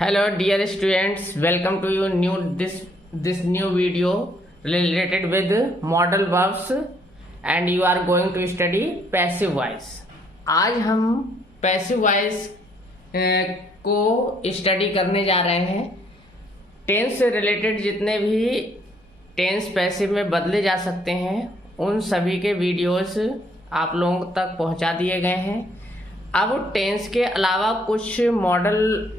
Hello dear students, welcome to you this new video related with modal verbs and you are going to study passive voice. आज हम passive voice को study करने जा रहे हैं। Tense से related जितने भी टेंस पैसिव में बदले जा सकते हैं उन सभी के वीडियोस आप लोगों तक पहुंचा दिए गए हैं। अब टेंस के अलावा कुछ मॉडल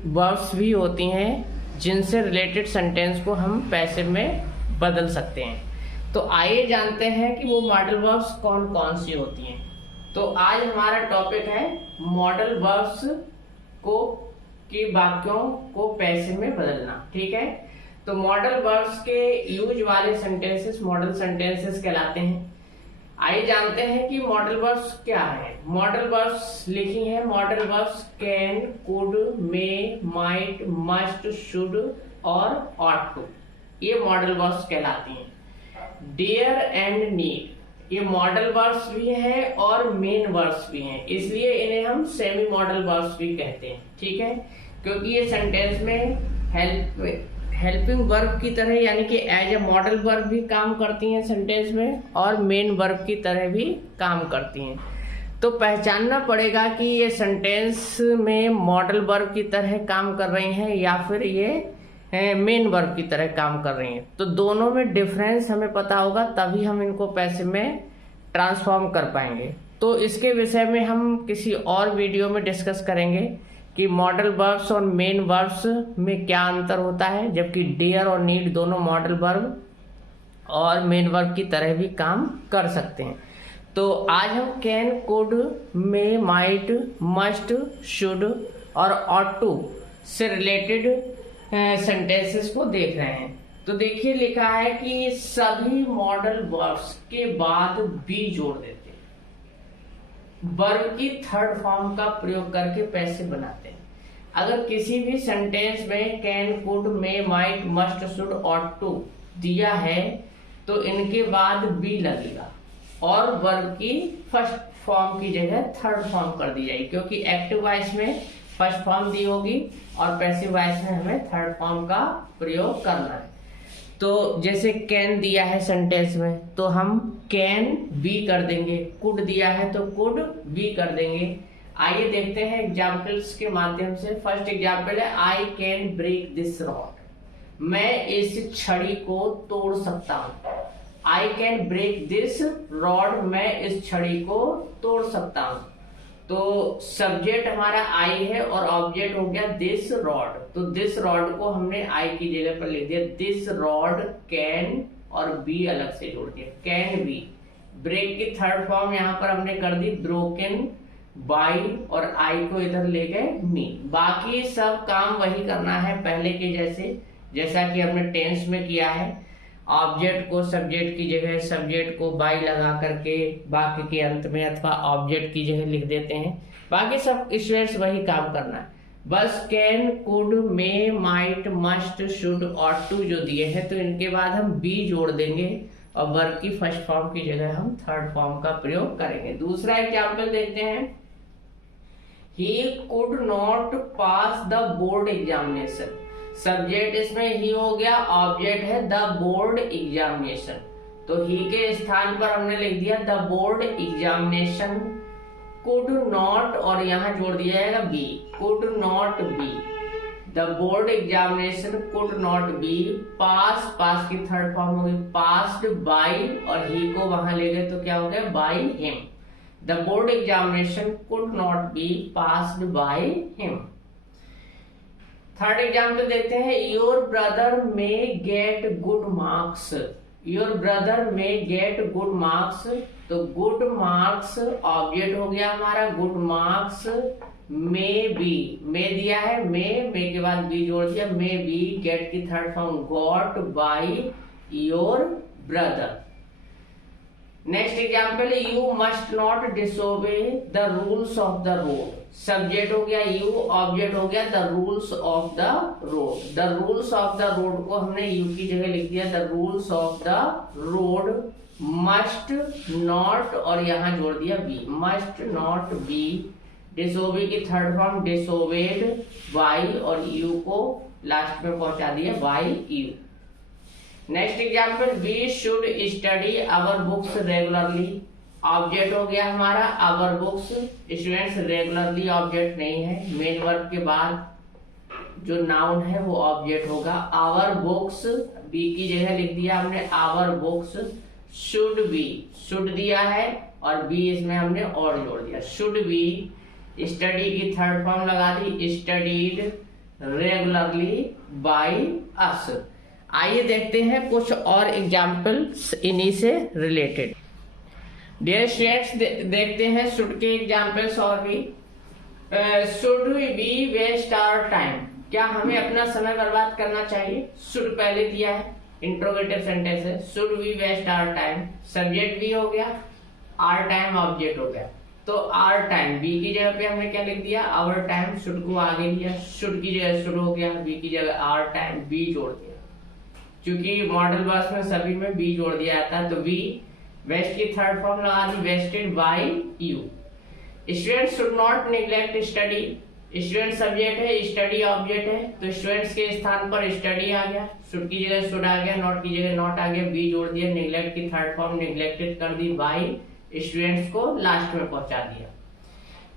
वर्ब्स भी होती हैं जिनसे रिलेटेड सेंटेंस को हम पैसिव में बदल सकते हैं। तो आइए जानते हैं कि वो मॉडल वर्ब्स कौन कौन सी होती हैं। तो आज हमारा टॉपिक है मॉडल वर्ब्स की वाक्यों को पैसिव में बदलना। ठीक है, तो मॉडल वर्ब्स के यूज वाले सेंटेंसेस मॉडल सेंटेंसेस कहलाते हैं। आइए जानते हैं कि मॉडल वर्ब्स क्या है। मॉडल वर्ब्स लिखी है, modal verbs can, could, may, might, must, should और ऑट टू, ये मॉडल वर्ब्स कहलाती हैं। डियर एंड नीड ये मॉडल वर्ब्स भी हैं और मेन वर्ब्स भी हैं, इसलिए इन्हें हम सेमी मॉडल वर्ब्स भी कहते हैं। ठीक है, क्योंकि ये सेंटेंस में हेल्पिंग वर्ब की तरह यानी कि एज ए मॉडल वर्ब भी काम करती हैं सेंटेंस में और मेन वर्ब की तरह भी काम करती हैं। तो पहचानना पड़ेगा कि ये सेंटेंस में मॉडल वर्ब की तरह काम कर रही हैं या फिर ये मेन वर्ब की तरह काम कर रही हैं। तो दोनों में डिफरेंस हमें पता होगा, तभी हम इनको पैसिव में ट्रांसफॉर्म कर पाएंगे। तो इसके विषय में हम किसी और वीडियो में डिस्कस करेंगे कि मॉडल वर्ब्स और मेन वर्ब्स में क्या अंतर होता है, जबकि डियर और नीड दोनों मॉडल वर्ब और मेन वर्ब की तरह भी काम कर सकते हैं। तो आज हम can, could, may, might, must, should और ऑट टू से रिलेटेड सेंटेंसेस को देख रहे हैं। तो देखिए लिखा है कि सभी मॉडल वर्ब्स के बाद बी जोड़ देते हैं, वर्ब की थर्ड फॉर्म का प्रयोग करके पैसिव बनाते हैं। अगर किसी भी सेंटेंस में can, could, may, might, must, should, ought to दिया है तो इनके बाद बी लगेगा और वर्ब की फर्स्ट फॉर्म की जगह थर्ड फॉर्म कर दी जाएगी, क्योंकि एक्टिव वॉइस में फर्स्ट फॉर्म दी होगी और पैसिव वॉइस में हमें थर्ड फॉर्म का प्रयोग करना है। तो जैसे कैन दिया है सेंटेंस में तो हम कैन बी कर देंगे, कुड दिया है तो कुड बी कर देंगे। आइए देखते हैं एग्जाम्पल्स के माध्यम से। फर्स्ट एग्जाम्पल है I can break this rod, मैं इस छड़ी को तोड़ सकता हूँ। I can break this rod, मैं इस छड़ी को तोड़ सकता हूँ। तो सब्जेक्ट हमारा आई है और ऑब्जेक्ट हो गया दिस रॉड। तो दिस रॉड को हमने आई की जगह पर लिख दिया, दिस रॉड कैन और बी अलग से जोड़ दिया, कैन बी। ब्रेक की थर्ड फॉर्म यहाँ पर हमने कर दी ब्रोकन बाई और आई को इधर ले गए मी। बाकी सब काम वही करना है पहले के जैसा कि हमने टेंस में किया है। ऑब्जेक्ट को सब्जेक्ट की जगह सब्जेक्ट को बाई लगा करके बाकी के अंत में अथवा ऑब्जेक्ट की जगह लिख देते हैं। बाकी सब स्टूडेंट्स वही काम करना है। बस can, could, may, might, must, should, ought to जो दिए हैं तो इनके बाद हम बी जोड़ देंगे और वर्ब की फर्स्ट फॉर्म की जगह हम थर्ड फॉर्म का प्रयोग करेंगे। दूसरा एग्जाम्पल देखते हैं। He could not pass the board examination, subject इसमें ही हो गया, ऑब्जेक्ट है द बोर्ड एग्जामिनेशन। तो ही के स्थान पर हमने लिख दिया the board examination could not और यहाँ जोड़ दिया जाएगा be, could not be. The board examination could not be pass, pass की थर्ड फॉर्म होगी पास्ड बाई और ही को वहां ले गए तो क्या हो गया by him. The board examination could not be passed by him. Third example देखते हैं। Your brother may get good marks, your brother may get good marks. तो गुड मार्क्स ऑब्जेक्ट हो गया हमारा, गुड मार्क्स मे बी, मे दिया है मे के बाद बी जोड़ दिया, मे बी गेट की third form got by your brother. Next example, you must not disobey the rules of the road, subject हो गया यू, ऑब्जेक्ट हो गया the rules of the road. The rules of the road को हमने you की जगह लिख दिया the rules of the road must not और यहां जोड़ दिया be, must not be disobey की थर्ड फॉर्म डिसोबेड बाई, और यू को लास्ट में पहुंचा दिया by you. Next example, we should study our books regularly. Object हो गया हमारा our books, students regularly object नहीं है, मेन वर्ब के बाद जो नाउन है वो ऑब्जेक्ट होगा। आवर बुक्स बी की जगह लिख दिया हमने our books, should be, should दिया है और बी इसमें हमने और जोड़ दिया, शुड बी स्टडी की थर्ड फॉर्म लगा दी स्टडीड रेगुलरली बाय अस। आइए देखते हैं कुछ और एग्जाम्पल्स इन्हीं से रिलेटेड। डियर स्टूडेंट्स, देखते हैं शुड के एग्जाम्पल्स और भी। Should we waste our time, क्या हमें अपना समय बर्बाद करना चाहिए? शुड पहले दिया है, इंट्रोगेटिव सेंटेंस है, should we waste our time, subject भी हो गया, आवर टाइम ऑब्जेक्ट हो गया, तो आवर टाइम बी की जगह पे हमने क्या लिख दिया आवर टाइम, शुड को आगे लिया, शुड की जगह शुड हो गया, बी की जगह आवर टाइम बी जोड़ दिया, क्योंकि मॉडल वर्ब्स में सभी में बी जोड़ दिया जाता है, तो वी वेस्ट की थर्ड फॉर्म लगा दी wasted by you. Students should not neglect study, student subject है, स्टडी ऑब्जेक्ट है, तो स्टूडेंट्स के स्थान पर स्टडी आ गया, शुड की जगह शुड आ गया, नॉट की जगह नॉट आ गया, बी जोड़ दिया, निग्लेक्ट की थर्ड फॉर्म निग्लेक्टेड कर दी बाय, स्टूडेंट्स को लास्ट में पहुंचा दिया।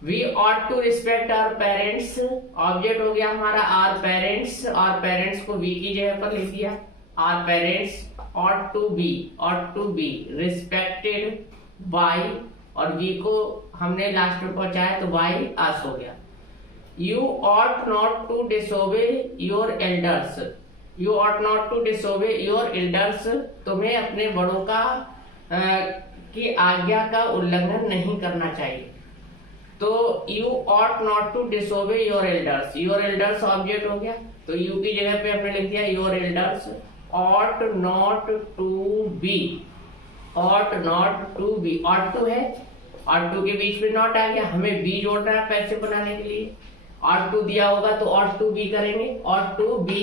We ought to respect our parents, object हो गया हमारा आवर पेरेंट्स, और पेरेंट्स को वी की जगह पर लिख दिया, our parents ought to be respected by, और वी को हमने लास्ट में पहुंचाया तो by us हो गया। You ought not to disobey your elders, you ought not to disobey your elders, तुम्हें अपने बड़ों का की आज्ञा का उल्लंघन नहीं करना चाहिए, तो you ought not to disobey your elders, your elders object हो गया, तो you की जगह पे हमने लिख दिया your elders ought not to be, ought not to be, ought to है, ought to के बीच में not आ गया, हमें be जोड़ना है पैसे बनाने के लिए, ought to दिया होगा तो ought to be करेंगे, ought to be,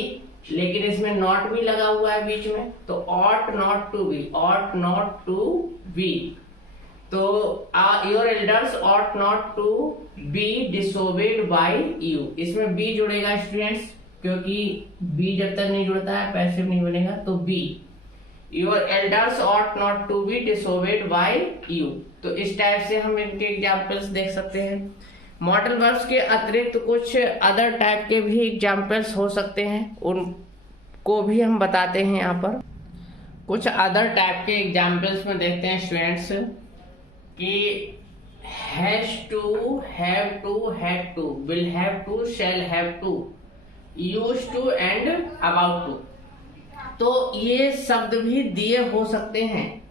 लेकिन इसमें not भी लगा हुआ है बीच में, तो ought not to be, ought not to be, तो your elders ought not to be disobeyed by you, इसमें be जुड़ेगा स्टूडेंट्स, क्योंकि बी जब तक नहीं जुड़ता है पैसिव नहीं बनेगा, तो be your elders ought not to be disobeyed by you. तो इस टाइप से हम इनके एग्जांपल्स देख सकते हैं। मॉडल वर्ब्स के अतिरिक्त कुछ अदर टाइप के भी एग्जांपल्स हो सकते हैं, उनको भी हम बताते हैं यहाँ पर। कुछ अदर टाइप के एग्जांपल्स में देखते हैं स्टूडेंट्स कि has to, have to, had to, will have to, shall have to, used to and about to, तो ये शब्द भी दिए हो सकते हैं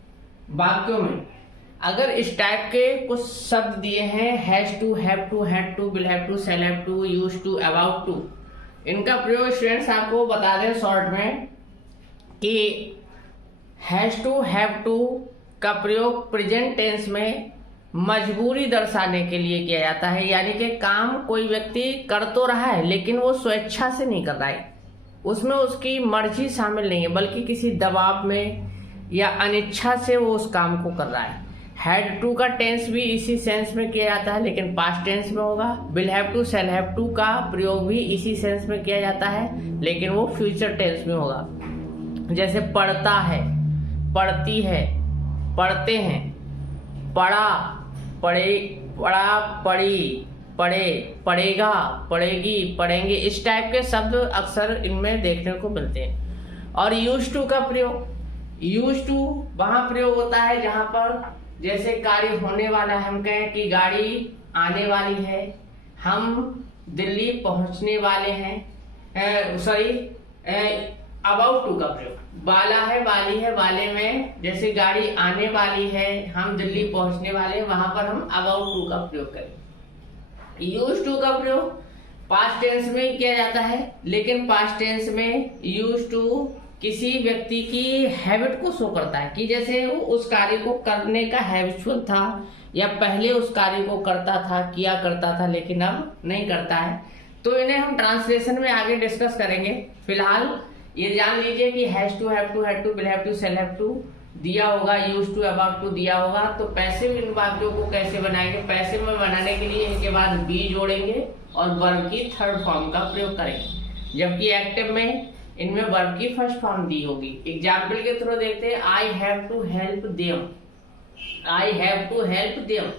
वाक्यों में। अगर इस टाइप के कुछ शब्द दिए हैं has to, have to, had to, will have to, shall have to, used to, about to, इनका प्रयोग स्टूडेंट्स आपको बता दें शॉर्ट में कि हैज टू, हैव टू का प्रयोग प्रेजेंट टेंस में मजबूरी दर्शाने के लिए किया जाता है, यानी कि काम कोई व्यक्ति कर तो रहा है लेकिन वो स्वेच्छा से नहीं कर रहा है, उसमें उसकी मर्जी शामिल नहीं है, बल्कि किसी दबाव में या अनिच्छा से वो उस काम को कर रहा है। हैड टू का टेंस भी इसी सेंस में किया जाता है लेकिन पास्ट टेंस में होगा। Will have to, shall have to का प्रयोग भी इसी सेंस में किया जाता है लेकिन वो फ्यूचर टेंस में होगा। जैसे पढ़ता है, पढ़ती है, पढ़ते हैं, पढ़ा, पढ़े, पढ़ा, पढ़ी, पढ़े, पढ़ेगा, पढ़ेगी, पढ़ेंगे, इस टाइप के शब्द अक्सर इनमें देखने को मिलते हैं। और यूज टू का प्रयोग, यूज टू वहां प्रयोग होता है जहां पर जैसे कार्य होने वाला है, हम कहें कि गाड़ी आने वाली है, हम दिल्ली पहुंचने वाले हैं, अबाउट टू का प्रयोग, वाला है, वाली है, वाले में जैसे गाड़ी आने वाली है, हम दिल्ली पहुंचने वाले हैं, वहां पर हम अबाउट टू का प्रयोग करें। यूज टू का प्रयोग पास्ट टेंस में किया जाता है लेकिन पास्ट टेंस में यूज टू किसी व्यक्ति की हैबिट को शो करता है कि जैसे वो उस कार्य को करने का हैबिचुअल था या पहले उस कार्य को करता था, किया करता था लेकिन अब नहीं करता है। तो इन्हें हम ट्रांसलेशन में आगे डिस्कस करेंगे। फिलहाल ये जान लीजिए कि has to, have to, had to, will have to, shall have to दिया होगा, यूज टू अबाउट टू दिया होगा, तो पैसिव इन वाक्यों को कैसे बनाएंगे? पैसिव में बनाने के लिए इनके बाद बी जोड़ेंगे और वर्ब की थर्ड फॉर्म का प्रयोग करेंगे, जबकि एक्टिव में इनमें वर्ब की फर्स्ट फॉर्म दी होगी। एग्जाम्पल के थ्रू देखते हैं, I have to help them, I have to help them.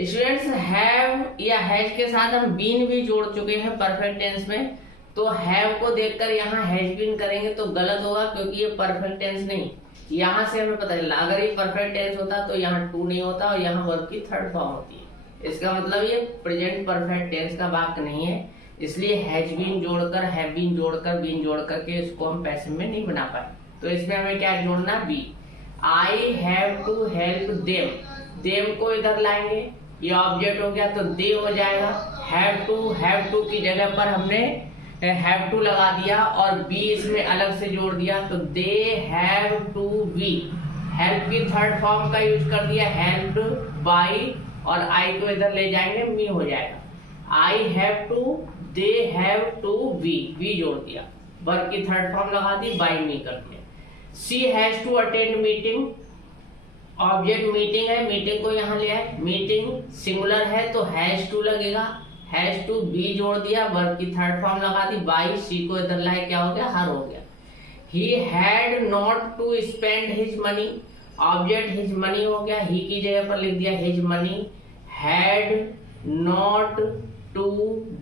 Students, have या हैज के साथ हम बीन भी जोड़ चुके हैं परफेक्ट टेंस में, तो हैव को देखकर यहाँ हैज बीन करेंगे तो गलत होगा, क्योंकि ये परफेक्ट टेंस नहीं। यहाँ से हमें पता चला अगर ये परफेक्ट टेंस होता तो यहाँ टू नहीं होता और यहाँ वर्ब की थर्ड फॉर्म होती है। इसका मतलब ये प्रेजेंट परफेक्ट टेंस का वाक्य नहीं है, इसलिए हैज बीन जोड़कर, हैव बीन जोड़कर, बीन जोड़ करके इसको हम पैसिव में नहीं बना पाए। तो इसमें हमें क्या जोड़ना? Be. I have to help them, them को इधर लाएंगे, ये ऑब्जेक्ट हो गया तो दे हो जाएगा। हैव टू की जगह पर हमने हैव टू लगा दिया और बी इसमें अलग से जोड़ दिया, तो they have to be. Help की थर्ड फॉर्म का यूज कर दिया, हेल्प्ड बाई, और आई को इधर ले जाएंगे, मी हो जाएगा। I have to, they have to be, be जोड़ दिया, वर्ब की थर्ड फॉर्म लगा दी, बाई मी कर दिया। She has to attend meeting, object meeting है, मीटिंग को यहाँ ले आए, मीटिंग सिंगुलर है तो हैज टू लगेगा, हैज टू बी जोड़ दिया, वर्ब की थर्ड फॉर्म लगा दी, बाई, सी को इधर लाए, क्या हो गया? हर हो गया। He had not to spend his money, object his money हो गया, ही की जगह पर लिख दिया his money, had not to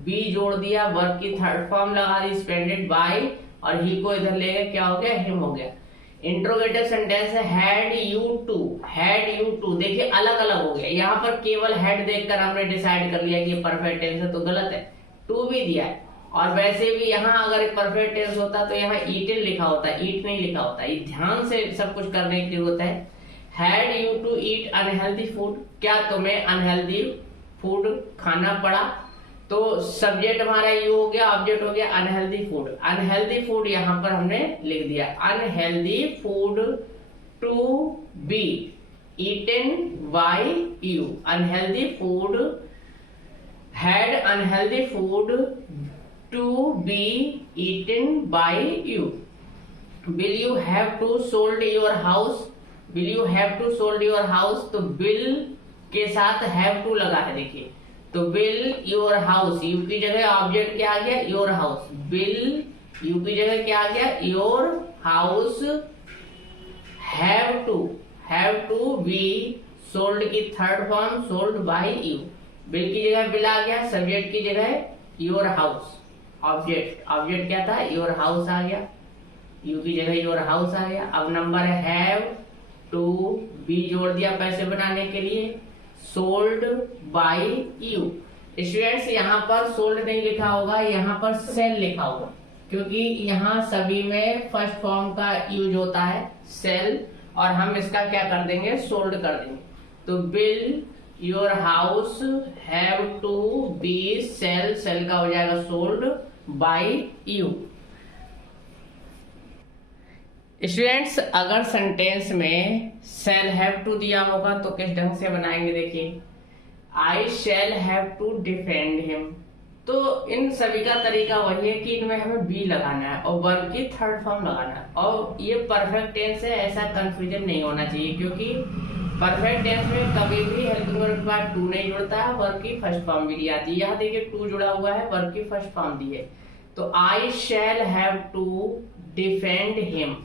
be जोड़ दिया, वर्ब की थर्ड फॉर्म लगा दी, स्पेंडेड बाई, और ही को इधर ले गए, क्या हो गया? हिम हो गया। इंट्रोगेटिव सेंटेंस है had you to, had you to, देखिए अलग अलग हो गया। यहाँ पर केवल हैड देखकर हमने डिसाइड कर लिया कि ये परफेक्ट टेंस है, तो गलत है, टू भी दिया है। और वैसे भी यहाँ अगर एक परफेक्ट टेंस होता तो यहाँ ईटन लिखा होता, ईट नहीं लिखा होता। ये ध्यान से सब कुछ करने की जरूरत है। Had you to eat unhealthy food, क्या तुम्हें अनहेल्दी फूड खाना पड़ा? तो सब्जेक्ट हमारा यू हो गया, ऑब्जेक्ट हो गया अनहेल्दी फूड, अनहेल्दी फूड यहाँ पर हमने लिख दिया, unhealthy food to be eaten by you, unhealthy food, had unhealthy food to be eaten by you. Will you have to sold your house, will you have to sold your house, तो will के साथ have to लगा है, देखिए, तो will your house, you की जगह object क्या आ गया? योर हाउस, बिल यू की जगह क्या आ गया? Your house, have to be sold की third form sold by you, bill की जगह बिल आ गया, सब्जेक्ट की जगह योर हाउस, ऑब्जेक्ट क्या था? योर हाउस आ गया, यू की जगह योर हाउस आ गया। अब नंबर है हैव टू बी जोड़ दिया पैसे बनाने के लिए, सोल्ड बाय यू। स्टूडेंट्स, यहाँ पर सोल्ड नहीं लिखा होगा, यहाँ पर सेल लिखा होगा, क्योंकि यहाँ सभी में फर्स्ट फॉर्म का यूज होता है सेल, और हम इसका क्या कर देंगे? सोल्ड कर देंगे। तो will your house have to be sell, sell का हो जाएगा सोल्ड बाय यू। स्टूडेंट्स, अगर सेंटेंस में शैल हैव टू दिया होगा तो किस ढंग से बनाएंगे? देखिए, I shall have to defend him, तो इन सभी का तरीका वही है कि इनमें हमें बी लगाना है और वर्ब की थर्ड फॉर्म लगाना है, और ये परफेक्ट टेंस है, ऐसा कंफ्यूजन नहीं होना चाहिए, क्योंकि परफेक्ट टेंस में कभी भी हेल्पिंग वर्ब के बाद टू नहीं जुड़ता है, वर्ब की फर्स्ट फॉर्म भी दी आती है। यहाँ देखिए टू जुड़ा हुआ है, वर्ब की फर्स्ट फॉर्म दी है, तो I shall have to defend him,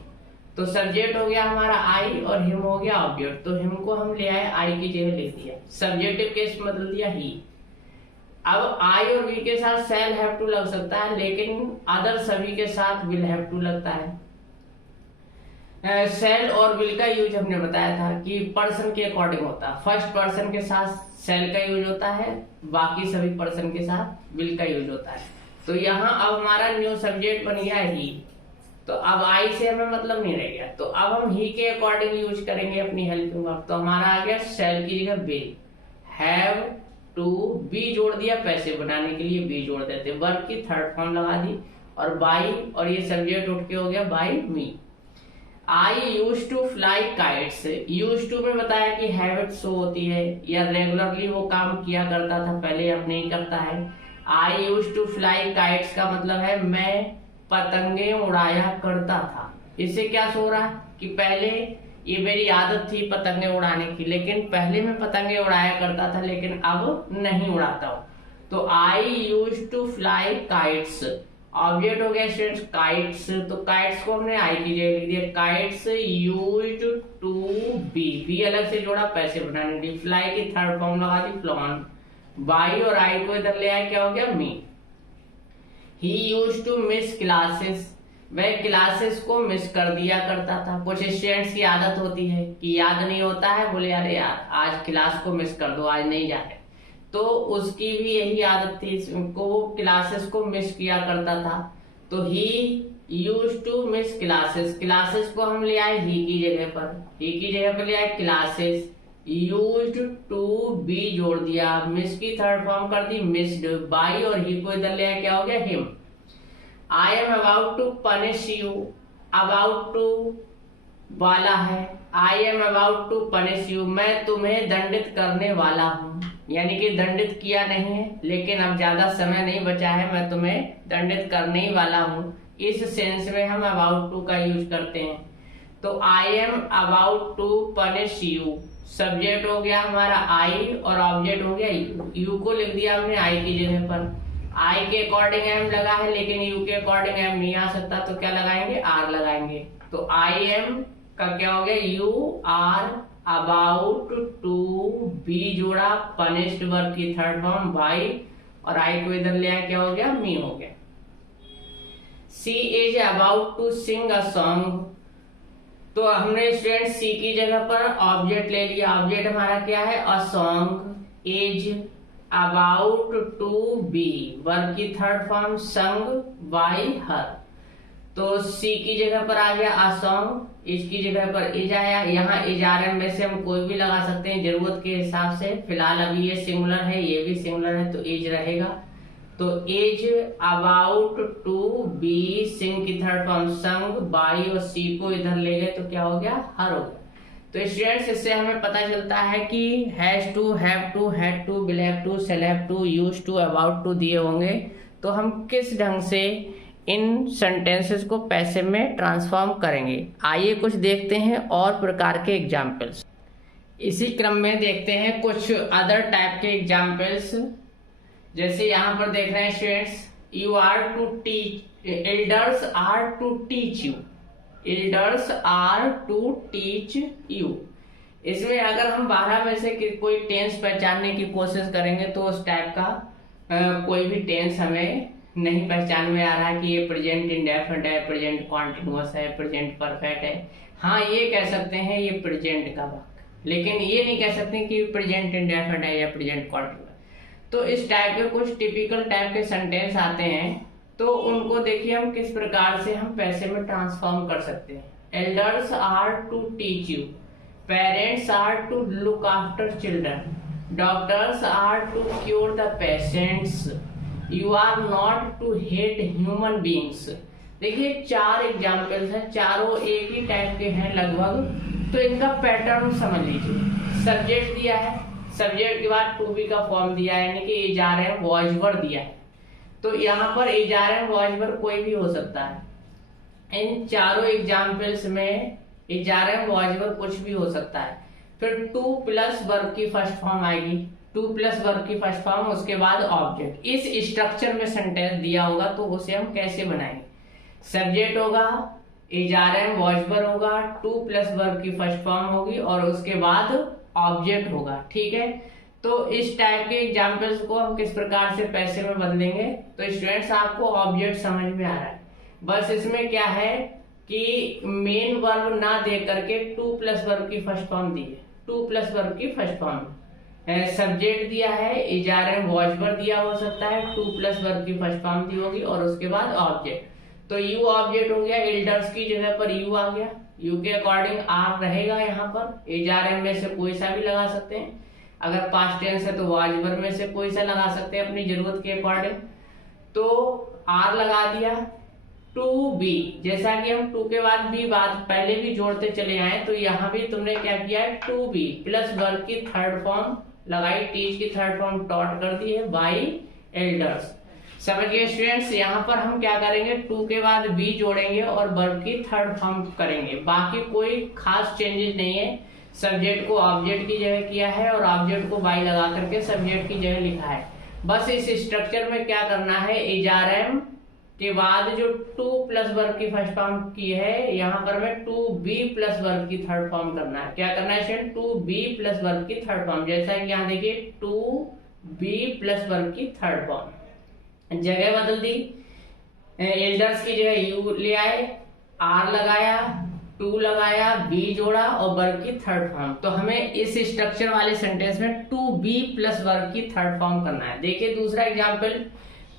तो सब्जेक्ट हो गया हमारा आई और हिम हो गया ऑब्जेक्ट, तो हिम को हम ले आए, आई की जगह लिख दिया, सब्जेक्टिव केस में बदल दिया ही। अब आई और वी के साथ शैल हैव टू लग सकता है, लेकिन अदर सभी के साथ विल हैव टू लगता है। शैल और विल का यूज हमने बताया था कि पर्सन के अकॉर्डिंग होता है, फर्स्ट पर्सन के साथ शैल का यूज होता है, बाकी सभी पर्सन के साथ विल का यूज होता है। तो यहाँ अब हमारा न्यू सब्जेक्ट बन गया ही, तो अब आई से हमें मतलब नहीं रह गया, तो अब हम ही के अकॉर्डिंग यूज करेंगे अपनी हेल्पिंग वर्ब। तो हमारा आ गया शैल की जगह विल, हैव टू बी जोड़ दिया, पैसे बनाने के लिए बी जोड़ देते, वर्ब की थर्ड फॉर्म लगा दी, और बाई, और ये सब्जेक्ट उठ के हो गया by me. I use to fly kites, use to में बताया कि हैबिट शो होती है या रेगुलरली वो काम किया करता था, पहले अब नहीं करता है। आई यूज टू फ्लाई काइट्स का मतलब है मैं पतंगे उड़ाया करता था। इससे क्या सो रहा है कि पहले ये मेरी आदत थी पतंगे उड़ाने की, लेकिन पहले मैं पतंगे उड़ाया करता था लेकिन अब नहीं उड़ाता हूँ। तो I use to fly kites, object हो गया स्टूडेंट्स काइट्स, तो काइट्स को हमने आई की जगह लिख दिया, काइट्स यूज्ड टू बी अलग से जोड़ा पैसे बनाने के लिए, फ्लाई की थर्ड फॉर्म लगा दी फ्लॉन, बाई और आई को इधर ले आया, क्या हो गया me. He used to miss classes, वह क्लासेस को मिस कर दिया करता था। कुछ स्टूडेंट्स की आदत होती है कि याद नहीं होता है, बोले अरे यार आज क्लास को मिस कर दो, आज नहीं जाए, तो उसकी भी यही आदत थी, उनको क्लासेस को मिस किया करता था। तो he use to miss classes, classes को हम ले आए ही की जगह पर, ही की जगह पर ले आए क्लासेस, यूज टू बी जोड़ दिया, मिस की थर्ड फॉर्म कर दी मिस्ड, बाई और ही को इधर ले आए, क्या हो गया him. I am about to punish you, about to वाला है, I am about to punish you, मैं तुम्हें दंडित करने वाला हूँ, यानी कि दंडित किया नहीं है लेकिन अब ज्यादा समय नहीं बचा है, मैं तुम्हें दंडित करने ही वाला हूँ। इस सेंस में हम अबाउट टू का यूज करते हैं। तो I am about to punish you, subject हो गया हमारा आई और ऑब्जेक्ट हो गया यू, यू को लिख दिया हमने आई की जगह पर, आई के अकॉर्डिंग एम लगा है लेकिन यू के अकॉर्डिंग एम नहीं आ सकता, तो क्या लगाएंगे आर लगाएंगे। तो आई एम का क्या हो गया you are about to be जोड़ा, पनिश्ड वर्ब की थर्ड फॉर्म बाई और आई को इधर ले आया, क्या हो गया मी हो गया। She is about to sing a song, तो हमने स्टूडेंट सी की जगह पर ऑब्जेक्ट ले लिया, ऑब्जेक्ट हमारा क्या है a song, is about to be verb की third form sung by her, तो सी की जगह पर आ गया अ सॉन्ग, इज की जगह पर इज आया, यहाँ इज आर एम में से हम कोई भी लगा सकते हैं जरूरत के हिसाब से, फिलहाल अभी ये सिंगुलर है ये भी सिंगुलर है तो इज रहेगा। तो इज अबाउट टू बी सिंग की थर्ड फॉर्म संग बाई और सी को इधर ले गए तो क्या हो गया हर हो गया। तो स्टूडेंट्स इससे हमें पता चलता है कि has to, have to, had to, will have to, shall have to, use to, about to दिए होंगे तो हम किस ढंग से इन सेंटेंसेस को पैसिव में ट्रांसफॉर्म करेंगे। आइए कुछ देखते हैं और प्रकार के एग्जाम्पल्स। इसी क्रम में देखते हैं कुछ अदर टाइप के एग्जाम्पल्स। जैसे यहाँ पर देख रहे हैं students, you are to teach, elders are to teach you, elders are to teach you. इसमें अगर हम 12 में से कोई टेंस पहचानने की कोशिश करेंगे तो उस टाइप का कोई भी टेंस हमें नहीं पहचान में आ रहा है कि ये प्रेजेंट इंडेफिनिट है, प्रेजेंट कॉन्टिन्यूअस है, प्रेजेंट परफेक्ट है। हाँ ये कह सकते हैं ये प्रेजेंट का वाक्य, लेकिन ये नहीं कह सकते कि प्रेजेंट इंडेफिनिट है या प्रेजेंट कॉन्टिन्यूअस। तो इस टाइप के कुछ टिपिकल टाइप के सेंटेंस आते हैं तो उनको देखिए हम किस प्रकार से हम पैसिव में ट्रांसफॉर्म कर सकते हैं। Elders are to teach you, parents are to look after children, doctors are to cure the patients, you are not to hate human beings. देखिए 4 एग्जाम्पल्स हैं, चारों एक ही टाइप के हैं लगभग, तो इनका पैटर्न समझ लीजिए। सब्जेक्ट दिया है, सब्जेक्ट के बाद टू बी का फॉर्म दिया है, यानी कि is are am was verb दिया है, तो यहाँ पर is are am was verb कोई भी हो सकता है। इन चारों एग्जाम्पल्स में is are am was verb कुछ भी हो सकता है। फिर टू प्लस वर्ब की फर्स्ट फॉर्म आएगी, टू प्लस वर्ब की फर्स्ट फॉर्म, उसके बाद ऑब्जेक्ट। इस स्ट्रक्चर में सेंटेंस दिया होगा तो उसे हम कैसे बनाएंगे। सब्जेक्ट होगा, is are am was verb होगा, टू प्लस वर्ब की फर्स्ट फॉर्म होगी और उसके बाद ऑब्जेक्ट होगा, ठीक है। तो इस टाइप के एग्जाम्पल्स को हम किस प्रकार से पैसिव में बदलेंगे। तो स्टूडेंट्स आपको ऑब्जेक्ट समझ में आ रहा है, बस इसमें क्या है कि मेन वर्ब ना दे करके टू प्लस वर्ब की फर्स्ट फॉर्म दी है, टू प्लस वर्ब की फर्स्ट फॉर्म सब्जेक्ट दिया है, is are am was verb दिया हो सकता है, टू प्लस वर्ब की फर्स्ट फॉर्म दी होगी और उसके बाद ऑब्जेक्ट। तो यू ऑब्जेक्ट हो गया, एल्डर्स की जगह पर यू आ गया, यू के अकॉर्डिंग आर रहेगा यहाँ पर, इज आर एम में से कोई सा भी लगा सकते हैं, अगर पास्ट टेंस है तो वॉज वर्ब में से कोई सा लगा सकते हैं अपनी जरूरत के अकॉर्डिंग। तो आर लगा दिया, टू बी, जैसा कि हम टू के बाद भी बात पहले भी जोड़ते चले आए, तो यहाँ भी तुमने क्या किया है, टू बी प्लस वर्ब की थर्ड फॉर्म लगाई, टीच की थर्ड फॉर्म टॉट कर दी है बाई एल्डर्स। समझ गए स्टूडेंट्स। यहाँ पर हम क्या करेंगे, टू के बाद बी जोड़ेंगे और वर्ब की थर्ड फॉर्म करेंगे। बाकी कोई खास चेंजेस नहीं है। सब्जेक्ट को ऑब्जेक्ट की जगह किया है और ऑब्जेक्ट को बाई लगा करके सब्जेक्ट की जगह लिखा है। बस इस स्ट्रक्चर में क्या करना है, इजारम के बाद जो टू प्लस वर्ब की फर्स्ट फॉर्म की है, यहाँ पर हमें टू बी प्लस वर्ब की थर्ड फॉर्म करना है। क्या करना है, टू बी प्लस वर्ब की थर्ड फॉर्म। जैसा कि यहाँ देखिए टू बी प्लस वर्ब की थर्ड फॉर्म, जगह बदल दी, एल्डर्स की जगह यू ले आए, आर लगाया, टू लगाया, बी जोड़ा और वर्ब की थर्ड फॉर्म। तो हमें इस स्ट्रक्चर वाले सेंटेंस में टू बी प्लस वर्ब की थर्ड फॉर्म करना है। देखिए दूसरा example,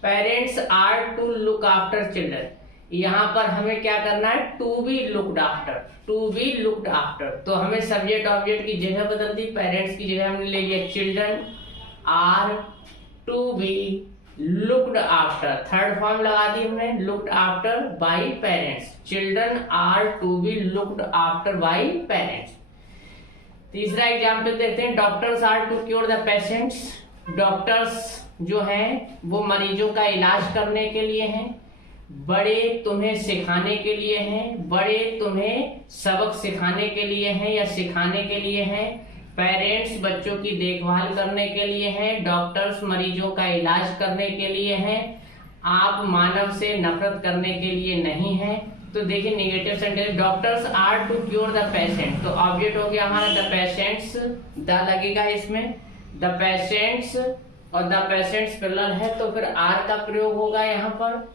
parents are to look after children. यहाँ पर हमें क्या करना है, to be looked after, to be looked after. तो हमें सब्जेक्ट ऑब्जेक्ट की जगह बदल दी, पेरेंट्स की जगह हमने ले लिया children, are to be looked after, third form लगा दी हमने, looked after by parents. Children are to be looked after by parents. तीसरा एग्जाम्पल देखते हैं, doctors are to cure the patients. Doctors जो हैं वो मरीजों का इलाज करने के लिए हैं, बड़े तुम्हें सिखाने के लिए हैं, बड़े तुम्हें सबक सिखाने के लिए हैं या सिखाने के लिए हैं। पेरेंट्स बच्चों की देखभाल करने के लिए हैं, डॉक्टर्स मरीजों का इलाज करने के लिए हैं। आप मानव से नफरत करने के लिए नहीं है। तो देखिए negative sentence, doctors are to cure the patient. तो ऑब्जेक्ट हो गया हमारा द पेशेंट्स, द लगेगा इसमें, द पेशेंट्स, और द पेशेंट्स प्लुरल है तो फिर आर का प्रयोग होगा यहाँ पर।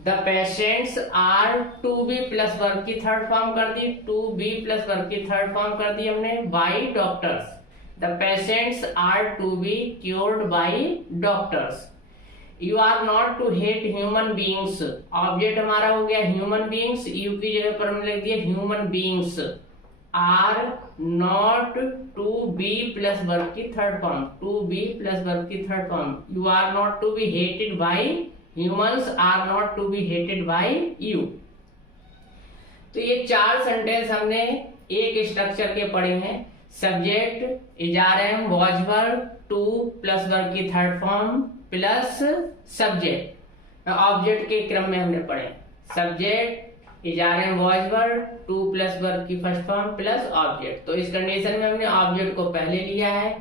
The patients are to be plus verb की थर्ड फॉर्म कर दी, टू बी प्लस वर्ब की थर्ड फॉर्म कर दी हमने by doctors. The patients are to be cured by doctors. You are not to hate human beings. Object हमारा हो गया ह्यूमन बींग्स, यू की जगह पर हमने लिख दिया human beings are not to be plus verb की third form, to be plus verb की third form. You are not to be hated by humans are not to be hated by you. तो ये चार sentence हमने एक structure के पढ़े हैं। Subject is are am was verb, to plus verb की third form plus subject, object के क्रम में हमने पढ़े। Subject is are am was verb, to plus verb की फर्स्ट फॉर्म प्लस ऑब्जेक्ट। तो इस कंडीशन में हमने ऑब्जेक्ट को पहले लिया है,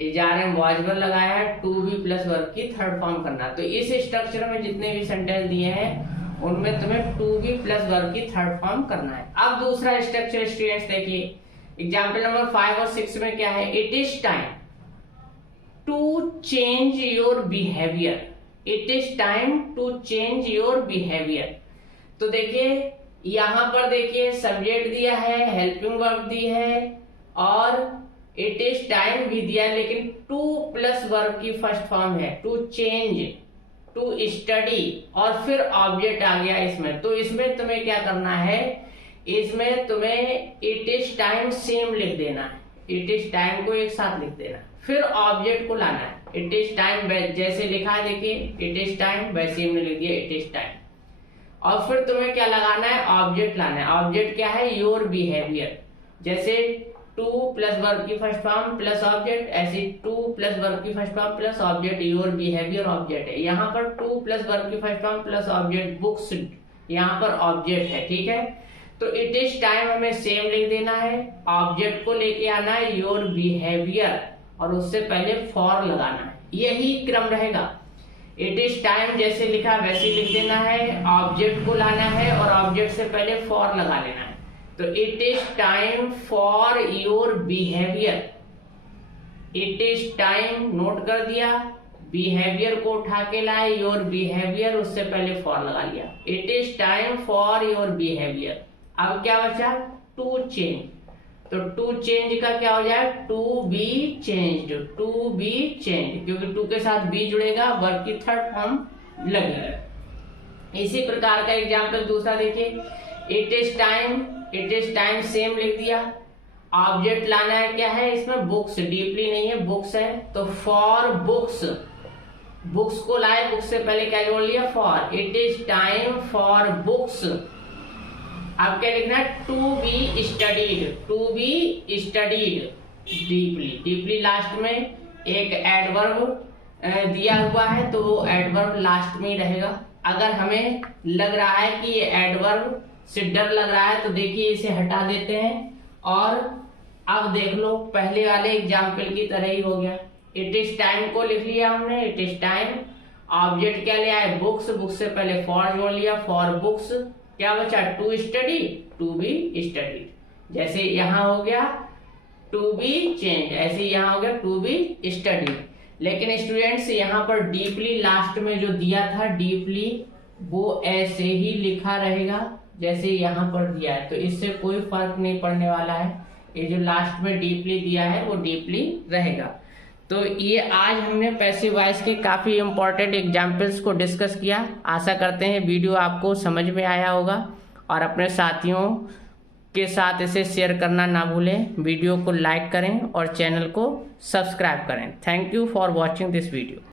इजारम वॉज वर्ब लगाया है, टू बी प्लस वर्ब की थर्ड फॉर्म करना। तो इस स्ट्रक्चर में जितने भी सेंटेंस दिए हैं उनमें तुम्हें टू बी प्लस वर्ब की थर्ड फॉर्म करना है। अब दूसरा स्ट्रक्चर स्टूडेंट्स देखिए, एग्जाम्पल नंबर 5 और 6 में क्या है, it is time to change your behaviour. It is time to change your behaviour. तो देखिए यहां पर देखिए सब्जेक्ट दिया है, हेल्पिंग वर्ब दी है और इट इज टाइम भी दिया है, लेकिन टू प्लस वर्ब की फर्स्ट फॉर्म है, टू चेंज, टू स्टडी और फिर ऑब्जेक्ट आ गया इसमें। तो इसमें तुम्हें क्या करना है, इसमें तुम्हें इट इज टाइम सेम लिख देना है, इट इज टाइम को एक साथ लिख देना, फिर ऑब्जेक्ट को लाना है। इट इज टाइम जैसे लिखा है देखिए, इट इज टाइम वैसे हमने लिख दिया इट इज टाइम, और फिर तुम्हें क्या लगाना है, ऑब्जेक्ट लाना है। ऑब्जेक्ट क्या है, योर बिहेवियर। जैसे टू प्लस वर्ब की फर्स्ट फॉर्म प्लस ऑब्जेक्ट, ऐसे टू प्लस वर्ब की first form plus object, your behaviour object है। यहाँ पर टू प्लस वर्ब की first form plus object, books यहाँ पर ऑब्जेक्ट है, ठीक है। तो इट इज टाइम हमें सेम लिख देना है, ऑब्जेक्ट को लेके आना है योर बिहेवियर और उससे पहले फॉर लगाना है, यही क्रम रहेगा। इट इज टाइम जैसे लिखा वैसे लिख देना है, ऑब्जेक्ट को लाना है और ऑब्जेक्ट से पहले फॉर लगा लेना है। तो it is time for your behaviour. It is time note कर दिया, बिहेवियर को उठा के लाए, योर बिहेवियर उससे पहले फॉर लगा लिया। It is time for your behaviour. अब क्या बचा, टू चेंज। तो टू चेंज का क्या हो जाए, to be changed, to be change, क्योंकि टू के साथ बी जुड़ेगा, वर्ब की थर्ड फॉर्म लगेगा। इसी प्रकार का एग्जाम्पल दूसरा देखिए, it is time, it is time same लिख दिया, ऑब्जेक्ट लाना है, क्या है इसमें, बुक्स, डीपली नहीं है बुक्स है, तो फॉर बुक्स, बुक्स को लाए, बुक्स से पहले क्या जोड़ लिया, for. It is time for books. अब क्या लिखना है, to be studied, to be studied deeply. Deeply last में एक एडवर्ब दिया हुआ है तो वो एडवर्ब लास्ट में ही रहेगा। अगर हमें लग रहा है कि ये एडवर्ब से डर लग रहा है तो देखिए इसे हटा देते हैं और अब देख लो पहले वाले एग्जाम्पल की तरह ही हो गया। इट इज टाइम को लिख लिया हमने, इट इज टाइम। ऑब्जेक्ट क्या लिया है, बुक्स, बुक्स से पहले फॉर जोड़ लिया, फॉर बुक्स। क्या बचा, to study, to be study. जैसे यहां हो गया टू बी चेंज, ऐसे यहां हो गया टू बी स्टडी। लेकिन स्टूडेंट्स यहाँ पर डीपली लास्ट में जो दिया था डीपली वो ऐसे ही लिखा रहेगा जैसे यहाँ पर दिया है, तो इससे कोई फर्क नहीं पड़ने वाला है। ये जो लास्ट में डीपली दिया है वो डीपली रहेगा। तो ये आज हमने पैसिव वॉइस के काफी इंपॉर्टेंट एग्जाम्पल्स को डिस्कस किया। आशा करते हैं वीडियो आपको समझ में आया होगा और अपने साथियों के साथ इसे शेयर करना ना भूलें। वीडियो को लाइक करें और चैनल को सब्सक्राइब करें। Thank you for watching this video.